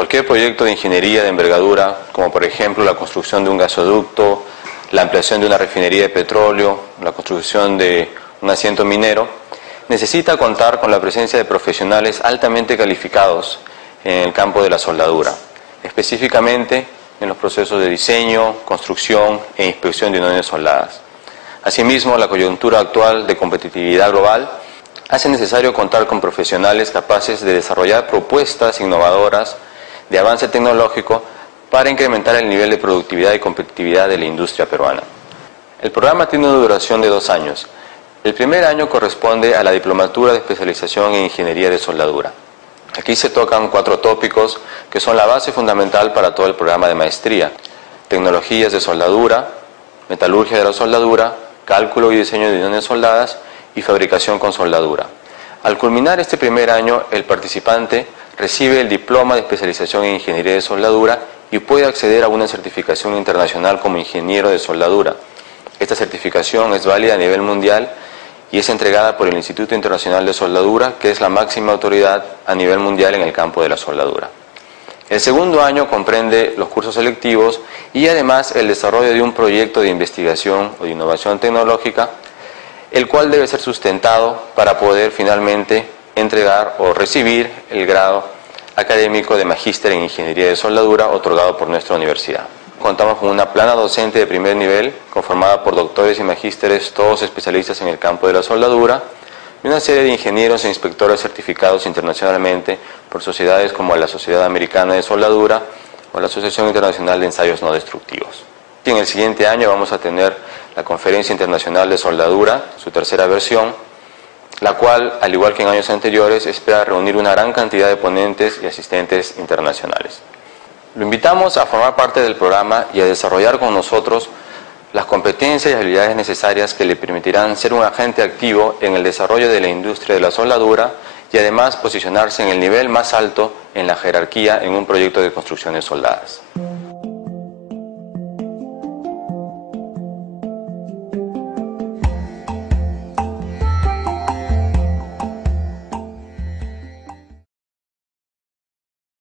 Cualquier proyecto de ingeniería de envergadura, como por ejemplo la construcción de un gasoducto, la ampliación de una refinería de petróleo, la construcción de un asiento minero, necesita contar con la presencia de profesionales altamente calificados en el campo de la soldadura, específicamente en los procesos de diseño, construcción e inspección de uniones soldadas. Asimismo, la coyuntura actual de competitividad global hace necesario contar con profesionales capaces de desarrollar propuestas innovadoras de avance tecnológico para incrementar el nivel de productividad y competitividad de la industria peruana. El programa tiene una duración de 2 años. El primer año corresponde a la Diplomatura de Especialización en Ingeniería de Soldadura. Aquí se tocan 4 tópicos que son la base fundamental para todo el programa de maestría: tecnologías de soldadura, metalurgia de la soldadura, cálculo y diseño de uniones soldadas y fabricación con soldadura. Al culminar este primer año, el participante recibe el diploma de especialización en ingeniería de soldadura y puede acceder a una certificación internacional como ingeniero de soldadura. Esta certificación es válida a nivel mundial y es entregada por el Instituto Internacional de Soldadura, que es la máxima autoridad a nivel mundial en el campo de la soldadura. El segundo año comprende los cursos selectivos y además el desarrollo de un proyecto de investigación o de innovación tecnológica, el cual debe ser sustentado para poder finalmente entregar o recibir el grado académico de Magíster en Ingeniería de Soldadura otorgado por nuestra universidad. Contamos con una plana docente de primer nivel conformada por doctores y magísteres, todos especialistas en el campo de la soldadura, y una serie de ingenieros e inspectores certificados internacionalmente por sociedades como la Sociedad Americana de Soldadura o la Asociación Internacional de Ensayos No Destructivos. Y en el siguiente año vamos a tener la Conferencia Internacional de Soldadura, su tercera versión, la cual, al igual que en años anteriores, espera reunir una gran cantidad de ponentes y asistentes internacionales. Lo invitamos a formar parte del programa y a desarrollar con nosotros las competencias y habilidades necesarias que le permitirán ser un agente activo en el desarrollo de la industria de la soldadura y además posicionarse en el nivel más alto en la jerarquía en un proyecto de construcciones soldadas.